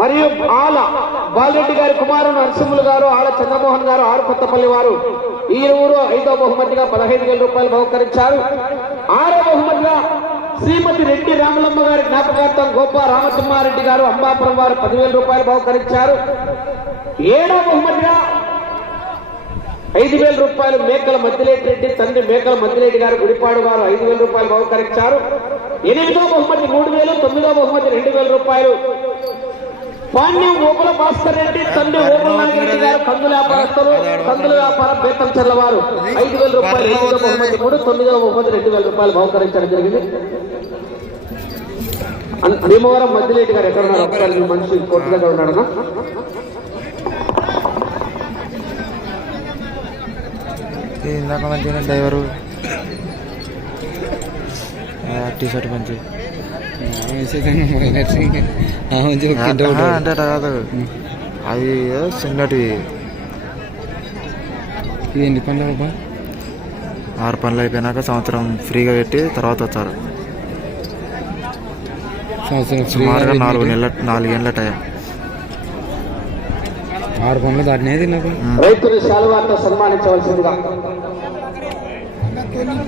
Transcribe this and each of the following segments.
మరియు ఆల బాలరెడ్డి గారి కుమారుడు నరసింహులు గారు ఆల చంద్రమోహన్ గారు ఆరు కొత్తపల్లి వారు. ఈ ఊరు ఐదో బహుమతిగా పదహైదు వేల రూపాయలు బహుకరించారు. ఆరో బహుమతిగా శ్రీమతి రెడ్డి రామలమ్మ గారి జ్ఞాపకార్థం గోపా రామసింహారెడ్డి గారు అంబాపురం వారు పదివేల రూపాయలు బహుకరించారు. ఏడో బహుమతిగా ఐదు వేల రూపాయలు మేకల మద్దిలేటి రెడ్డి తండ్రి మేకల మద్దిలేటి గారు గుడిపాడు వారు ఐదు వేల రూపాయలు బహుకరించారు. ఎనిమిదో బహుమతి మూడు వేలు తొమ్మిదో బహుమతి రెండు వేల రూపాయలు. పాండ్యం ఓపుల భాస్కర్ రెడ్డి తండ్రి ఓపుల నాగిరెడ్డి గారు కందుల వ్యాపారస్తులు కందుల వ్యాపారం బేతం చెల్లవారు ఐదు వేల రూపాయలు ఎనిమిదో బహుమతి మూడు తొమ్మిదో బహుమతి రెండు వేల రూపాయలు బహుకరించడం జరిగింది. భీమవరం మద్దిలేటి గారు ఎక్కడ ఉన్నారు? ఒకసారి మనిషి కోర్టు దగ్గర ఉన్నాడనా ఈ ఇందాక మంచిగా డ్రైవరు టీ షర్ట్ మంచి అంటే కాదు. అది చిన్నటి ఎన్ని పనులు బాబా ఆరు పనులు అయిపోయినాక సంవత్సరం ఫ్రీగా పెట్టి తర్వాత వచ్చారు. సంవత్సరం సుమారుగా నాలుగు నెలల నాలుగేళ్ళ టైం. ఆరు పనులు దాటినది నాకు రైతులు శాలువాతో సన్మానించవలసిందిగా.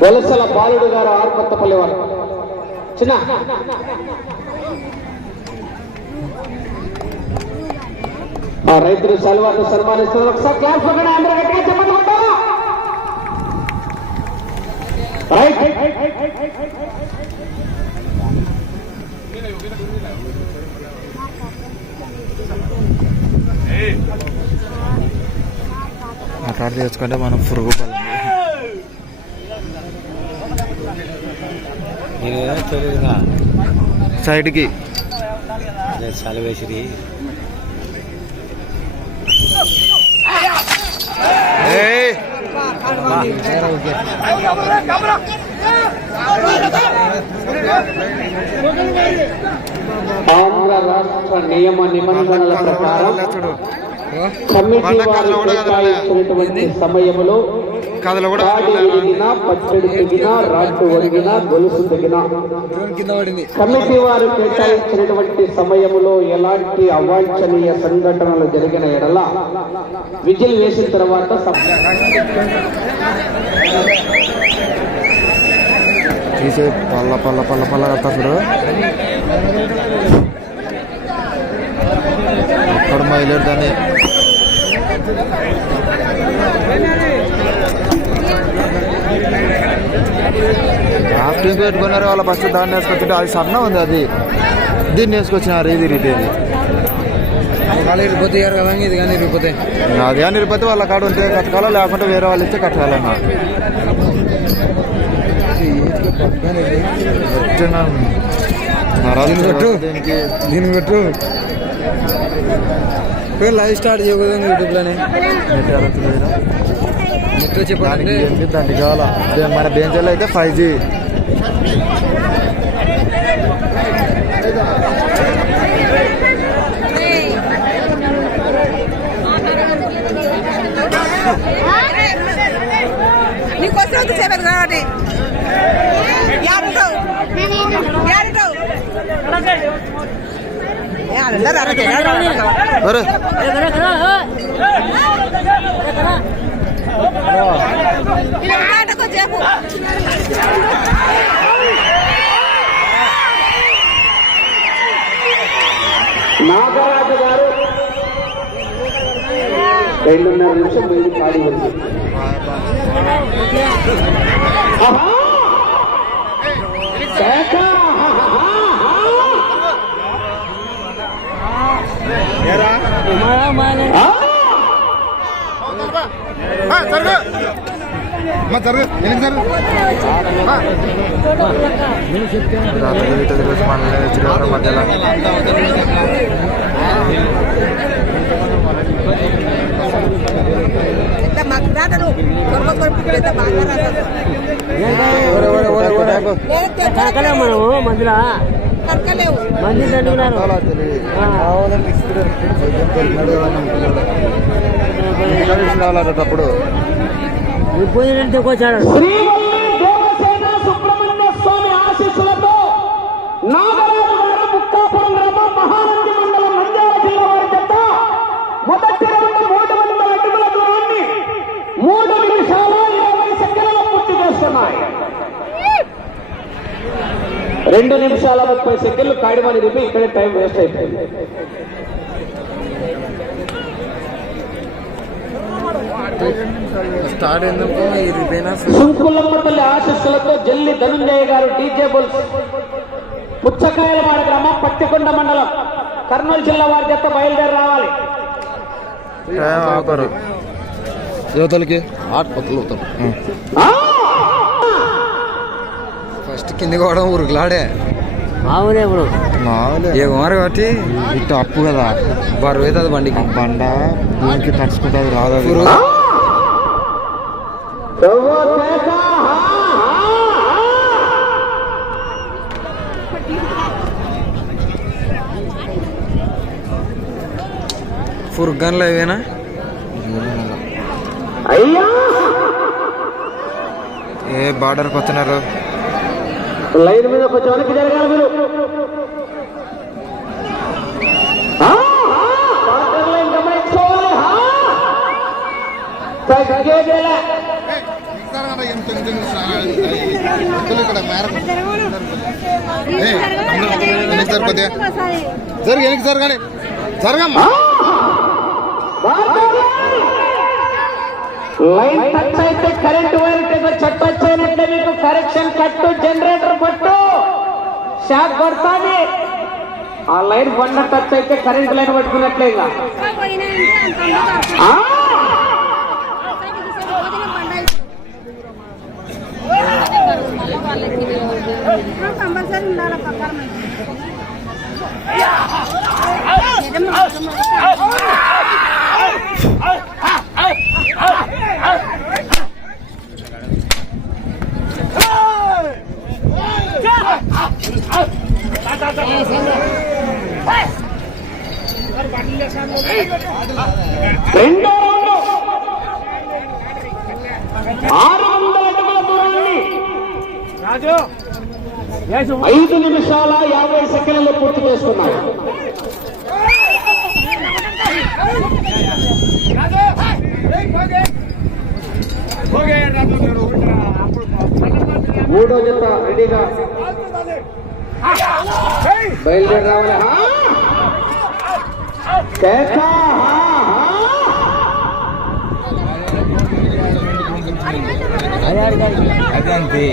వలసల బాలుడు గారు ఆరు కొత్తపల్లి వారు చిన్న. ఆ రైతులు శాలువాతో సన్మానిస్తున్నారు. ఒకసారి క్లాస్ పక్కన అందరూ గట్టిగా చెప్పండి రైట్. అట్లా తెచ్చుకుంటే మనం పురుగు బలం సైడ్కి. చలవేసిరి! ఆంధ్ర రాష్ట్ర నియమ నిబంధనల ప్రకారం కమిటీ వారు కేటాయించినటువంటి సమయంలో కథలు కూడా పచ్చడి తెగినా రాట్టు ఒరిగినా గొలుసు తెగినా. కింద పడింది? కమిటీ వారు కేటాయించినటువంటి సమయంలో ఎలాంటి అవాంఛనీయ సంఘటనలు జరిగిన ఎడల విజిల్ వేసిన తర్వాత తీసే పల్ల పల్ల పల్ల పల్ల కడతారు చూడు. అక్కడ మైలేడు దాన్ని? రాఫ్టింగ్ పెట్టుకున్నారు వాళ్ళ ఫస్ట్ దాన్ని వేసుకొచ్చింటే అది సన్న ఉంది అది. దీన్ని వేసుకొచ్చినారు ఇది. రిటేది ఇరిపోతే కదా ఇది కానీ ఇరిపోతే అది అని ఇరిపోతే వాళ్ళ కాడ ఉంటే కట్టుకోవాలా లేకుంటే వేరే వాళ్ళు వచ్చిన నరాలు దీన్ని పెట్టు. లైవ్ స్టార్ట్ చేయకూడదు యూట్యూబ్లోనే నెట్ ఎలా తెలియదా? నెట్ దానికి ఏంటి దానికి కావాలా? మన బెంచర్లో అయితే ఫైవ్ జీ నీకోసం ఎంత సేపు కాబట్టి యాడుంటావు? నాగరాజు గారు రెండున్నర నిమిషం వెళ్ళి ఖాళీ ఉంది. కనకలే మనము మందులా? మంది దండుకున్నారు. గణేష్ రెండు నిమిషాల ముప్పై సెకండ్లు కాడిమని చెప్పి ఇక్కడే టైం వేస్ట్ అయిపోయింది. స్టార్ట్ ఎందుకు ఇది పోయినా సుంకులమ్మ తల్లి ఆశీస్సులతో జల్లి ధనుంజయ గారు డీజే బుల్స్. పుచ్చకాయలవాడ గ్రామం పత్తికొండ మండలం. కర్నూలు జిల్లా వారి చేత బయలుదేరి రావాలి. టైం ఆపరు యువతలకి ఆ! ఫస్ట్ కింది కూడా ఉరుకులాడే. మామూలే ఇప్పుడు మామూలే. ఏ కుమార్ కాబట్టి? ఇటు అప్పు కదా. బరువు అవుతుంది బండికి. బండ దీనికి తడుచుకుంటుంది రాదు ఫుర్గన్లు అవేనా అయ్యా ఏ బార్డర్కి వస్తున్నారు లైన్ మీద కొంచెం వెనక్కి జరగాలి మీరు. జరిగి జరగాలి జరగమ్మా లైన్ టచ్ అయితే కరెంట్ వైర్ చెట్టు వచ్చేనట్టే మీకు కరెక్షన్ కట్టు జనరేటర్ పట్టు. షాక్ కొడతాది ఆ లైన్ బండ టచ్ అయితే కరెంట్ లైన్ పట్టుకున్నట్లే కంపల్సరీ ఉండాలి పక్కన రౌండ్ ఆరు వందల అడుగుల దూరాన్ని ఐదు నిమిషాల యాభై చేసుకున్నారు మూడో జత రెడీగా. బయలుదేరి రావాలి! అది అంతే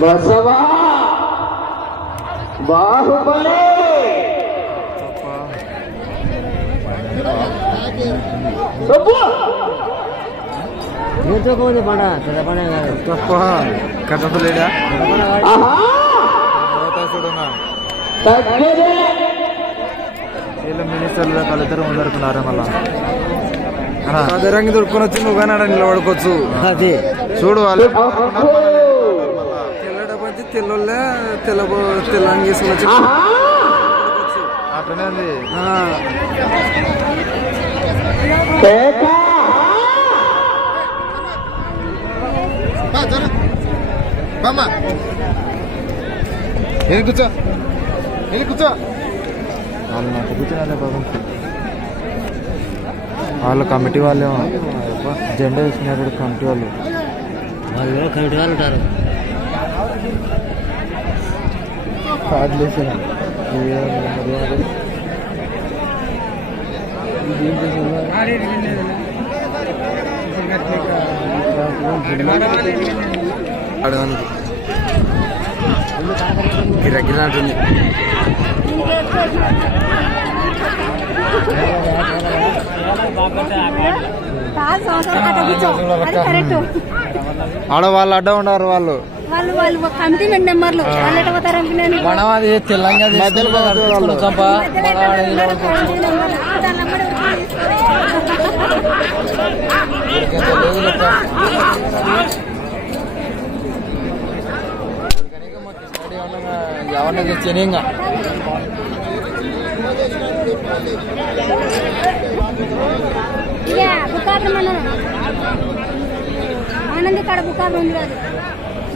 బసవా. వీళ్ళు మినిస్టర్లు వాళ్ళిద్దరు ముందరుకున్నారు మళ్ళా? అదే రంగి దొరుకుని వచ్చి నువ్వు కానీ నిలబడుకోవచ్చు. అది. చూడు వాళ్ళు. తెల్ల తెల్లని! అట్లనే ఉంది ఆ, కేక! వెళ్ళి కూర్చో. వెళ్ళి కూర్చో. వాళ్ళు నాకు కూర్చున్నారే బాబు. వాళ్ళు కమిటీ వాళ్ళేమో. జెండా వేసుకున్నారు కమిటీ వాళ్ళు. వాళ్ళు కమిటీ వాళ్ళు ఉంటారు కార్డులు వేసారు అడగానికి గిరగిర అంటుంది కాదు సంవత్సరం కట్ట కూర్చో అది కరెక్ట్. ఆడ వాళ్ళు అడ్డ ఉన్నారు వాళ్ళు. వాళ్ళు వాళ్ళు ఒక కమిటీ నెంబర్లు వాళ్ళు ఎట్ట పోతారు అనుకున్నాను మనం అది తెలంగాణ మధ్యలో పోతారు వాళ్ళు. చంప మధ్యలో ఎక్కడ ఉన్నారో కమిటీ నెంబర్లు. దాని నెంబర్ ఎవరిని తెచ్చాను ఇంకా ఇక బుక్కార్లు మన ఆనంది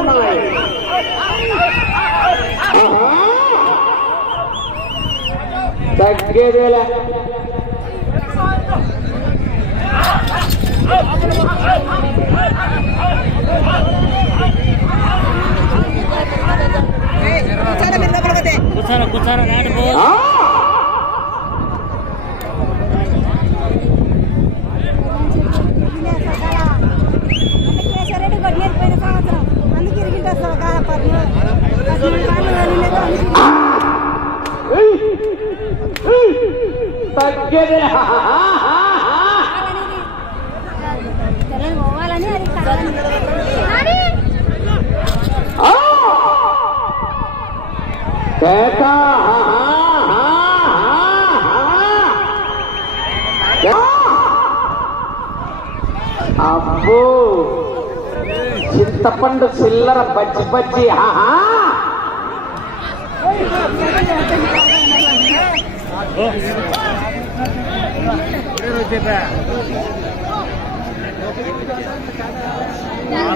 ఉన్నాయి. తగ్గేదేలే కూర్చోరా కూర్చోరా నాటుకో కేక అబ్బో! చింతపండు చిల్లర బజ్జి బజ్జి ఆహా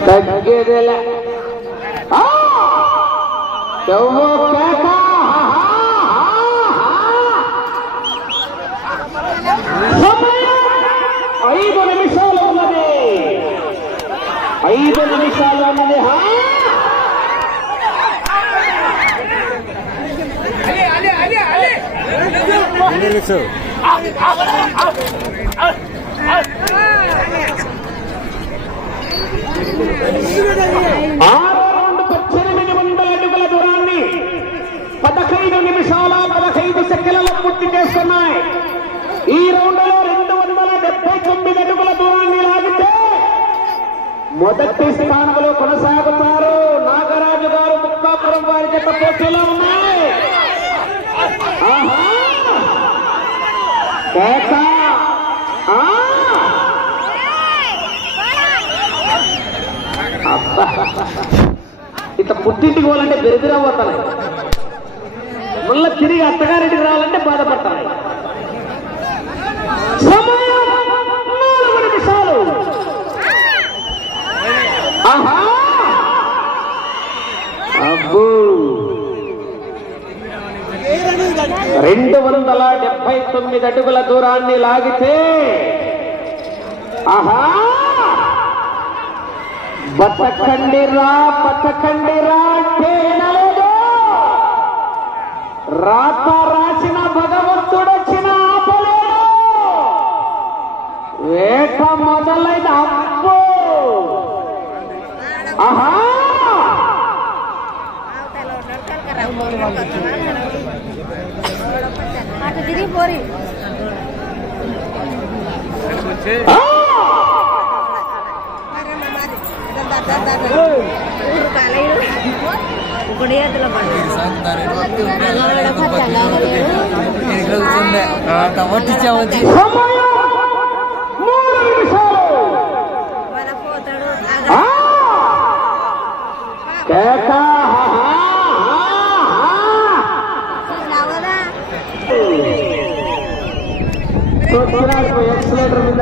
తగ్గేదేలే! ఎవ్వో కేక ఐదు నిమిషాలు ఉన్నది ఐదు నిమిషాలు ఉన్నది హా? తెలుసు ఆరో రౌండ్ పద్దెనిమిది వందల అడుగుల దూరాన్ని పదహైదు నిమిషాల పదహైదు సెకండ్లలో పూర్తి చేస్తున్నాయి. ఈ రౌండ్ రెండు వందల డెబ్బై తొమ్మిది అడుగుల దూరాన్ని లాగితే మొదటి స్థానంలో కొనసాగుతారు నాగరాజు గారు ముక్తాపురం వారి జత పోటీలో ఉన్నాయి ఆహా! కేక! ఆ! పుట్టింటికి పోవాలంటే బెదిరా పోతాయి మళ్ళీ తిరిగి అత్తగారింటికి రావాలంటే బాధపడతాయి నిమిషాలు. ఆహా! అబ్బో! రెండు వందల డెబ్బై తొమ్మిది అడుగుల దూరాన్ని లాగితే ఆహా! బతకండిరా బతకండిరా అంటే వినలేదు రాత రాసిన భగవంతుడొచ్చిన ఆపలేదు వేట మొదలైన అప్పు ఆహా! అటు తిరిగి పోరి ఆ! ఒకటి చేతిలో పట్టించామని ఎక్సలేటర్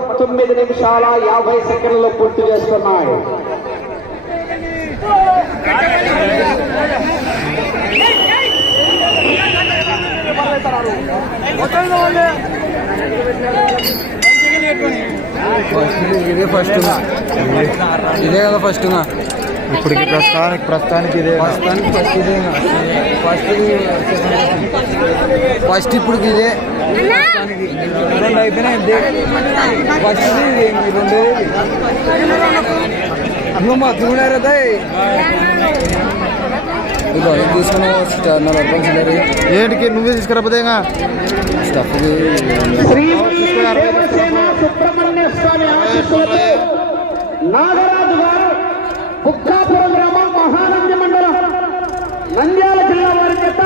పంతొమ్మిది నిమిషాల యాభై సెకండ్లు పూర్తి చేస్తున్నాయి ఫస్ట్ లేదు ఇదే ఫస్ట్ ఇదే కదా ఫస్ట్ ఇప్పటికి ప్రస్తుతానికి ప్రస్తుతానికి ఇదే ప్రస్తుతానికి ఫస్ట్ ఇదే ఫస్ట్ ఫస్ట్ ఇప్పుడు ఇదే. రెండు అయిపోయినాయి ఫస్ట్ ఇది రెండు మత్తుకున్నారు కదా ఇదో ఇది తీసుకుని నలభై రూపాయలు చిల్లర ఏంటికి? నువ్వే తీసుకురాపోతే ఇంకా? స్టఫ్కి శ్రీ దేవసేన సుబ్రహ్మణ్య స్వామి ఆశీస్సులతో నాగరాజు గారు బుక్కాపురం గ్రామం మహానంది మండలం నంద్యాల జిల్లా వారి చేత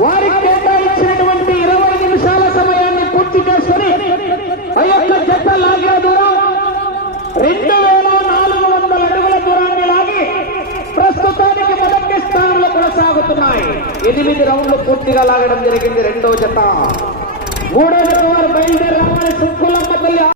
వారికి కేటాయించినటువంటి ఇరవై నిమిషాల సమయాన్ని పూర్తి చేసుకుని ఆ యొక్క జత లాగే దూరం. రెండు వేల నాలుగు వందల అడుగుల దూరాన్ని లాగి ప్రస్తుతానికి మొదటి స్థానంలో కొనసాగుతున్నాయి. ఎనిమిది రౌండ్లు పూర్తిగా లాగడం జరిగింది రెండో జత మూడో జత వారు బయలుదేరి రావాలి సుక్కులమ్మ తల్లి